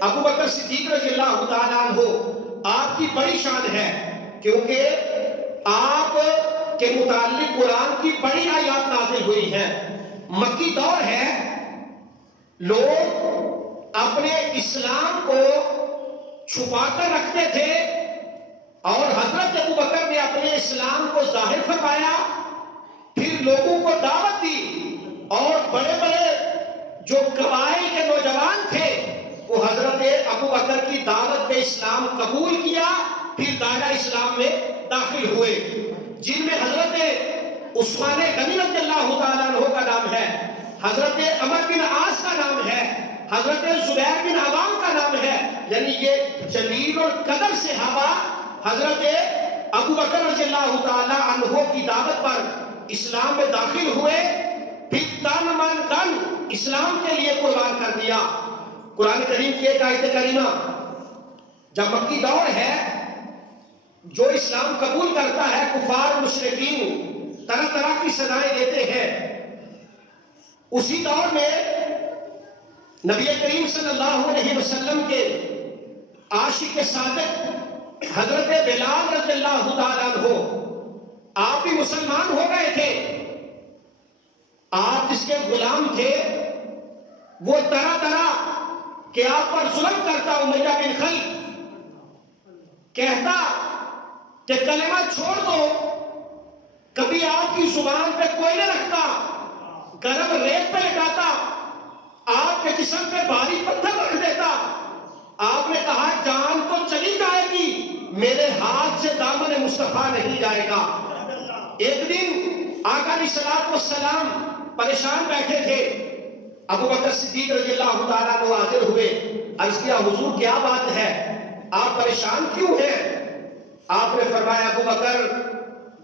ابو بکر صدیق رضی اللہ تعالیٰ عنہ آپ کی بڑی شان ہے، کیونکہ آپ کے متعلق قرآن کی بڑی آیات نازل ہوئی ہیں۔ مکی دور ہے، لوگ اپنے اسلام کو چھپا کر رکھتے تھے، اور حضرت ابو بکر نے اپنے اسلام کو ظاہر فرمایا، پھر لوگوں کو دعوت دی، اور بڑے بڑے جو قبائل کے نوجوان تھے وہ حضرت ابو بکر کی دعوت پہ اسلام قبول کیا، پھر دائرہ اسلام میں داخل ہوئے، جن میں حضرت عثمان غنی رضی اللہ تعالیٰ عنہ کا نام ہے، حضرت عمر بن عاص کا نام ہے، حضرت زبیر بن عوام کا نام ہے۔ یعنی یہ جلیل القدر صحابہ حضرت ابو بکر رضی اللہ تعالیٰ عنہ کی دعوت پر اسلام میں داخل ہوئے، پھر تن من دن اسلام کے لیے قربان کر دیا۔ قرآن کریم کی ایک آیت کریمہ، جب مکی دور ہے، جو اسلام قبول کرتا ہے کفار مشرکین طرح طرح کی سزائیں دیتے ہیں، اسی دور میں نبی کریم صلی اللہ علیہ وسلم کے عاشق صادق حضرت بلال رضی اللہ تعالیٰ عنہ آپ بھی مسلمان ہو گئے تھے۔ آپ جس کے غلام تھے وہ طرح طرح کہ آپ پر ظلم کرتا، امیہ بن خلف کہتا کہ کلمہ چھوڑ دو، کبھی آپ کی زبان پہ کوئلے رکھتا، گرم ریت پہ لٹاتا، آپ کے جسم پہ بھاری پتھر رکھ دیتا۔ آپ نے کہا جان تو چلی جائے گی، میرے ہاتھ سے دامن مصطفیٰ نہیں جائے گا۔ ایک دن آقا علیہ الصلوۃ والسلام پریشان بیٹھے تھے، ابو بکر صدیق رضی اللہ تعالیٰ عنہ حاضر ہوئے، عرض کیا حضور کیا بات ہے، آپ پریشان کیوں ہیں؟ آپ نے فرمایا ابو بکر،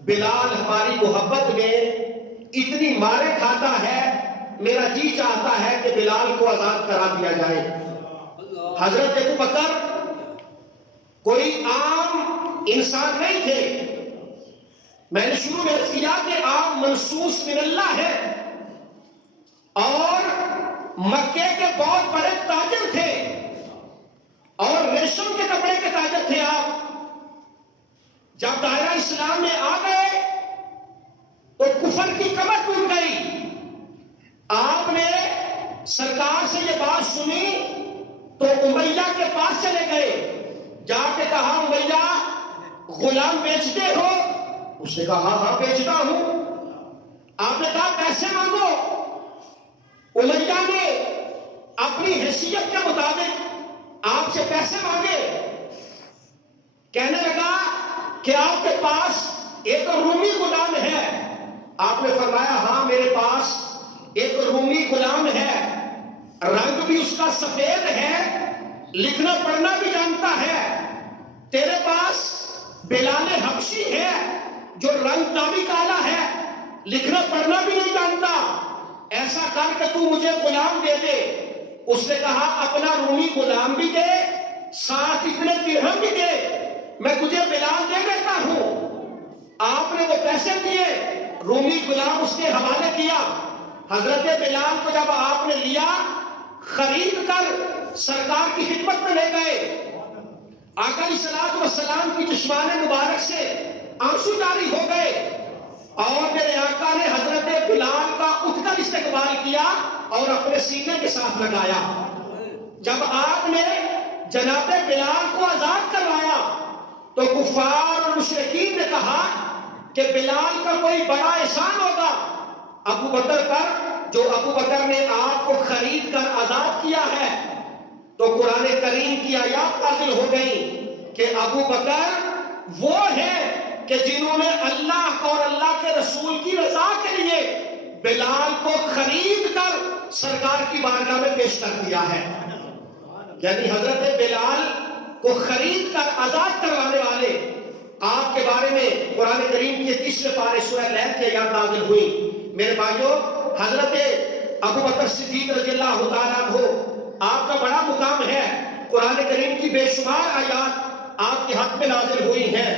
بلال ہماری محبت میں اتنی مارے کھاتا ہے، میرا جی چاہتا ہے کہ بلال کو آزاد کرا دیا جائے۔ حضرت ابو بکر کوئی عام انسان نہیں تھے، میں نے شروع میں عرض کیا کہ آپ منصوص من اللہ ہیں، اور مکے کے بہت بڑے تاجر تھے، اور ریشم کے کپڑے کے تاجر تھے آپ۔ جب دائرہ اسلام میں آ گئے تو کفر کی کمر ٹوٹ گئی۔ آپ نے سرکار سے یہ بات سنی تو امیہ کے پاس چلے گئے، جا کے کہا امیہ غلام بیچتے ہو؟ اس نے کہا ہاں بیچتا ہوں۔ آپ نے کہا پیسے مانگو۔ امیہ نے اپنی حیثیت کے مطابق آپ سے پیسے مانگے، کہنے لگا کہ آپ کے پاس ایک رومی غلام ہے۔ آپ نے فرمایا ہاں میرے پاس ایک رومی غلام ہے، رنگ بھی اس کا سفید ہے، لکھنا پڑھنا بھی جانتا ہے۔ تیرے پاس بلال حبشی ہے جو رنگ کا بھی کالا ہے، لکھنا پڑھنا بھی نہیں جانتا، ایسا کر کے تو مجھے غلام دے دے۔ اس نے کہا اپنا رومی غلام بھی دے، ساتھ اتنے درہم بھی دے، میں تجھے بلال دے دیتا ہوں۔ آپ نے وہ پیسے دیے، رومی غلام اس کے حوالے کیا۔ حضرت بلال کو جب آپ نے لیا، خرید کر سرکار کی خدمت میں لے گئے، آقا علیہ الصلوۃ والسلام کی چشمان مبارک سے آنسو جاری ہو گئے، اور میرے آقا نے حضرت بلال کا اٹھ کر استقبال کیا اور اپنے سینے کے ساتھ لگایا۔ جب آپ نے جناب بلال کو آزاد کروایا تو کفار اور مشرکین نے کہا کہ بلال کا کوئی بڑا احسان ہوگا ابو بکر پر، جو ابو بکر نے آپ کو خرید کر آزاد کیا ہے۔ تو قرآن کریم کی آیات نازل ہو گئی کہ ابو بکر وہ ہیں کہ جنہوں نے اللہ اور اللہ کے رسول کی رضا کے لیے بلال کو خرید کر سرکار کی بارگاہ میں پیش کر دیا ہے۔ یعنی حضرت بلال کو خرید کر آزاد کروانے والے آپ کے بارے میں قرآن کریم کے 30ویں پارے سورہ لیل کی آیات نازل ہوئی۔ میرے بھائیو، حضرت ابو بکر صدیق رضی اللہ تعالیٰ عنہ آپ کا بڑا مقام ہے، قرآن کریم کی بے شمار آیات آپ کے حق میں نازل ہوئی ہیں،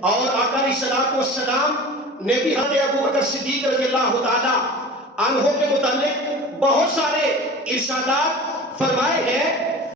اور آقا علیہ الصلوۃ والسلام نے بھی حضرت ابو بکر صدیق رضی اللہ تعالیٰ عنہ کے متعلق بہت سارے ارشادات فرمائے ہیں۔